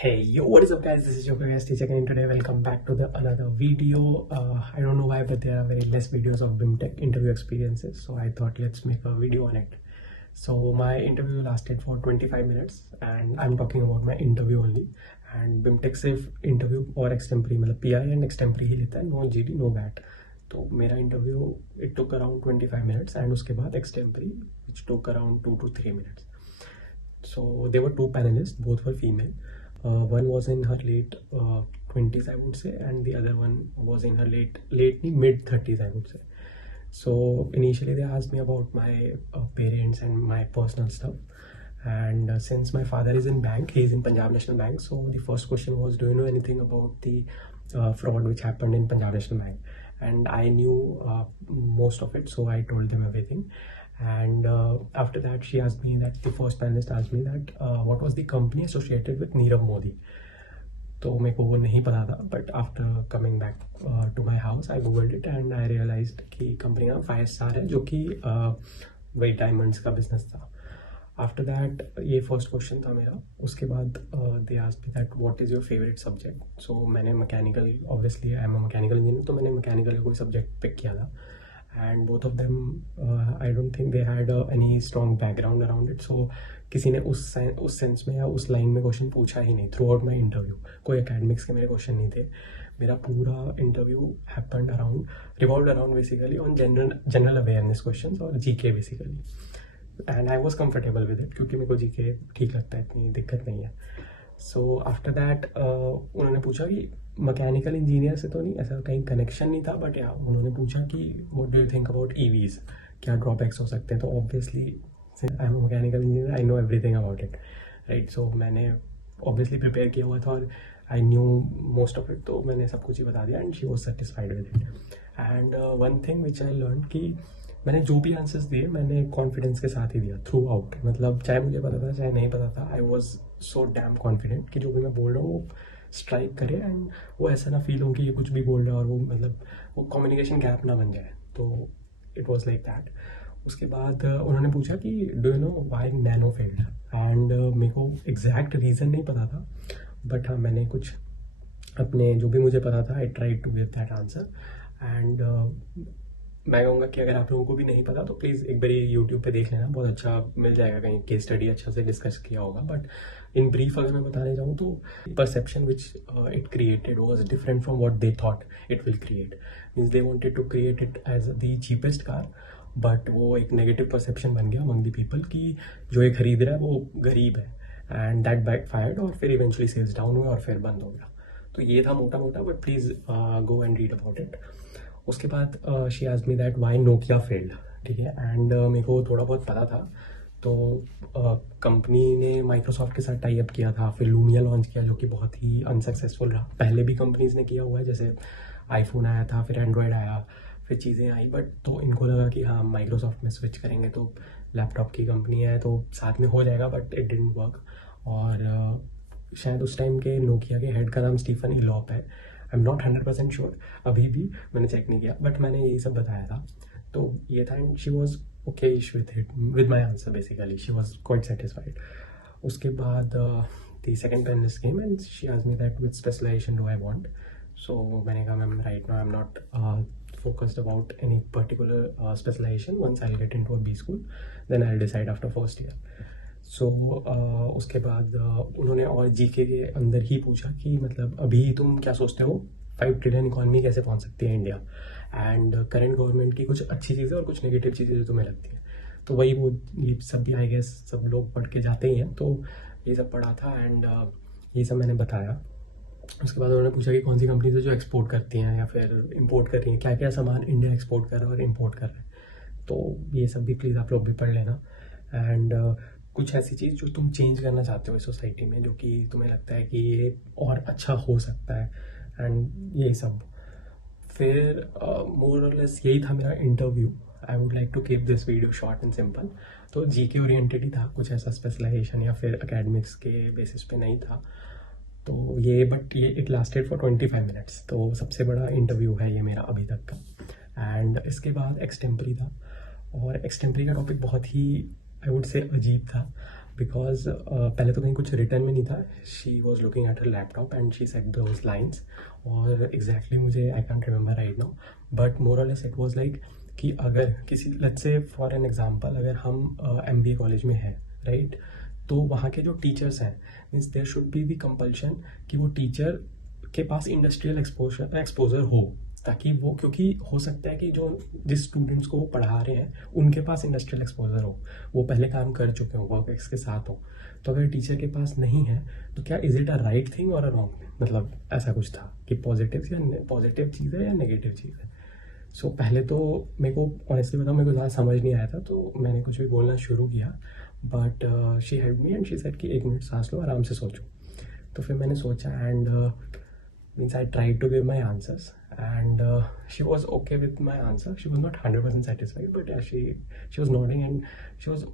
Hey, yo, what is up, guys? This is your guys teacher, and today welcome back to the another video. I don't know why, but there are very less videos of BIMTech interview experiences, so I thought let's make a video on it. So my interview lasted for 25 minutes, and I'm talking about my interview only. And BIMTech सिर्फ interview और extempore मतलब PI and extempore ही लेता है, no GD, no VAT. तो मेरा interview it took around 25 minutes, and उसके बाद extempore which took around 2 to 3 minutes. So there were two panelists, both were female. One was in her late 20s, I would say, and the other one was in her late mid 30s, I would say. So initially they asked me about my parents and my personal stuff. And since my father is in bank, he is in Punjab National Bank. So the first question was, do you know anything about the fraud which happened in Punjab National Bank? And I knew most of it, so I told them everything. And after that, she asked me that the first panelist asked me that what was the company associated with Nirav Modi. तो मेरे को वो नहीं पता था, but after coming back to my house I googled it and I realised कि company का 5 star है, जो कि वही डायमंड्स का बिजनेस था. आफ्टर दैट ये फर्स्ट क्वेश्चन था मेरा. उसके बाद they asked me that what is your favourite subject. So मैंने mechanical, obviously I am a mechanical engineer, तो मैंने मैकेनिकल का कोई सब्जेक्ट पिक किया था. And both of them I don't think they had any strong background around it. So किसी ने उस सेंस में या उस लाइन में क्वेश्चन पूछा ही नहीं थ्रू आउट माई इंटरव्यू. कोई एकेडमिक्स के मेरे क्वेश्चन नहीं थे. मेरा पूरा interview happened around, revolved around basically on general awareness question और GK basically. And I was comfortable with it, क्योंकि मेरे को जीके ठीक लगता है, इतनी दिक्कत नहीं है. सो आफ्टर दैट उन्होंने पूछा कि मैकेनिकल इंजीनियर से तो नहीं, ऐसा कहीं कनेक्शन नहीं था, बट या उन्होंने पूछा कि what do you think about EVs, क्या ड्रॉबैक्स हो सकते हैं. तो obviously I am mechanical engineer, I know everything about it, right. So मैंने ऑब्वियसली प्रिपेयर किया हुआ था और I knew most of it, तो मैंने सब कुछ ही बता दिया and she was satisfied with it. And one thing which I learn कि मैंने जो भी आंसर्स दिए मैंने कॉन्फिडेंस के साथ ही दिया थ्रू आउट. मतलब चाहे मुझे पता था चाहे नहीं पता था, I was so damn confident कि जो भी मैं बोल रहा हूँ वो स्ट्राइक करे एंड वो ऐसा ना फील हो कि ये कुछ भी बोल रहा है और वो मतलब वो कम्युनिकेशन गैप ना बन जाए. तो इट वॉज लाइक दैट. उसके बाद उन्होंने पूछा कि do you know why nano failed. And मेरे को एग्जैक्ट रीज़न नहीं पता था, बट हाँ मैंने कुछ अपने जो भी मुझे पता था I try to give that answer. And मैं कहूँगा कि अगर आप लोगों को भी नहीं पता तो प्लीज़ एक बार यूट्यूब पे देख लेना, बहुत अच्छा मिल जाएगा, कहीं केस स्टडी अच्छा से डिस्कस किया होगा. बट इन ब्रीफ अगर मैं बताने जाऊँ तो perception which it created was different from what they thought it will create. Means they wanted to create it as the cheapest car, but वो एक नेगेटिव परसेप्शन बन गया अमंग द पीपल कि जो ये खरीद रहा है वो गरीब है. एंड दैट बैक फायर्ड और फिर इवेंचुअली सेल्स डाउन हुए और फिर बंद हो गया. तो ये था मोटा मोटा, but please go and read about it. उसके बाद she asked me that why Nokia failed. ठीक है. एंड मेरे को थोड़ा बहुत पता था. तो कंपनी ने माइक्रोसॉफ्ट के साथ टाई अप किया था, फिर लूमिया लॉन्च किया जो कि बहुत ही अनसक्सेसफुल रहा. पहले भी कंपनीज ने किया हुआ है, जैसे आईफोन आया था, फिर एंड्रॉयड आया, फिर चीज़ें आई. बट तो इनको लगा कि हाँ माइक्रोसॉफ्ट में स्विच करेंगे तो लैपटॉप की कंपनी है तो साथ में हो जाएगा, बट इट डिडंट वर्क. और शायद उस टाइम के नोकिया के हेड का नाम स्टीफन इलॉप है. आई एम नॉट 100% श्योर, अभी भी मैंने चेक नहीं किया, बट मैंने यही सब बताया था. तो ये था and she was okay with it, with my answer basically. She was quite satisfied. उसके बाद the second panelist came and she asked me that which specialisation do I want. So मैंने कहा ma'am right now I am not focused about any particular specialization. Once I'll get into a B school, then I'll decide after first year. So उसके बाद उन्होंने और GK के अंदर ही पूछा कि मतलब अभी तुम क्या सोचते हो 5 ट्रिलियन इकॉनमी कैसे पहुंच सकती है इंडिया, एंड करंट गवर्नमेंट की कुछ अच्छी चीज़ें और कुछ नेगेटिव चीज़ें जो तुम्हें लगती हैं. तो वही वो ये सब भी आई गेस सब लोग पढ़ के जाते ही हैं, तो ये सब पढ़ा था एंड ये सब मैंने बताया. उसके बाद उन्होंने पूछा कि कौन सी कंपनी है जो एक्सपोर्ट करती हैं या फिर इंपोर्ट कर रही हैं, क्या क्या सामान इंडिया एक्सपोर्ट कर रहा है और इंपोर्ट कर रहा है. तो ये सब भी प्लीज़ आप लोग भी पढ़ लेना. एंड कुछ ऐसी चीज़ जो तुम चेंज करना चाहते हो इस सोसाइटी में, जो कि तुम्हें लगता है कि ये और अच्छा हो सकता है, एंड यही सब. फिर मोर और लेस यही था मेरा interview. I would like to keep this video short and simple. तो जीके ओरिएंटेड ही था, कुछ ऐसा स्पेशलाइजेशन या फिर एकेडमिक्स के बेसिस पे नहीं था. तो ये बट ये इट लास्टेड फॉर 25 मिनट्स. तो सबसे बड़ा इंटरव्यू है ये मेरा अभी तक का. एंड इसके बाद एक्सटेम्परी था, और एक्सटेम्परी का टॉपिक बहुत ही आई वुड से अजीब था. बिकॉज पहले तो कहीं कुछ रिटर्न में नहीं था. She was looking at her laptop and she said those lines. और एग्जैक्टली मुझे I can't remember right now, but more और लेस इट वॉज लाइक कि अगर किसी, let's say for an example, अगर हम MBA कॉलेज में हैं, राइट, तो वहाँ के जो टीचर्स हैं, means there should be the compulsion कि वो टीचर के पास इंडस्ट्रियल एक्सपोजर हो, ताकि वो, क्योंकि हो सकता है कि जो जिस स्टूडेंट्स को वो पढ़ा रहे हैं उनके पास इंडस्ट्रियल एक्सपोजर हो, वो पहले काम कर चुके हो, वर्क एक्स के साथ हो. तो अगर टीचर के पास नहीं है तो क्या is it a right thing और अ रॉन्ग, मतलब ऐसा कुछ था कि पॉजिटिव चीज़ है या नेगेटिव चीज़ है. सो पहले तो मेरे को ऑनेस्टली बताऊँ, मेरे को ज़्यादा समझ नहीं आया था, तो मैंने कुछ भी बोलना शुरू किया. But she help me and she said कि 1 मिनट सांस लो, आराम से सोचो. तो फिर मैंने सोचा and means I tried to give my answers and she was okay with my answer. She was not 100% satisfied, but she was nodding and she was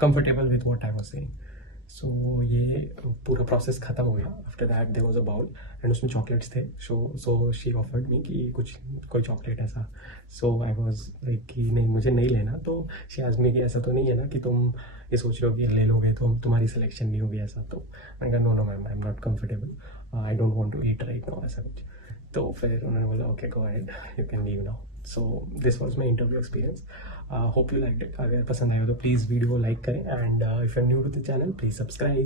comfortable with what I was saying. So ये पूरा process ख़त्म हो गया. After that there was a bowl and उसमें chocolates थे. So she offered me कि कोई chocolate ऐसा. सो आई वाज लाइक कि नहीं, मुझे नहीं लेना. तो शी आस्क्ड मी कि ऐसा तो नहीं है ना कि तुम ये सोच रहे हो कि ले लोगे तो तुम्हारी सिलेक्शन नहीं होगी ऐसा. तो मैंने कहा no ma'am, I am not comfortable, I don't want to eat right now, ऐसा कुछ. तो फिर उन्होंने बोला okay go ahead, you can leave now. So this was my interview experience. Hope you like it. अगर पसंद आया तो प्लीज़ वीडियो को लाइक करें and if you are new to the channel please subscribe.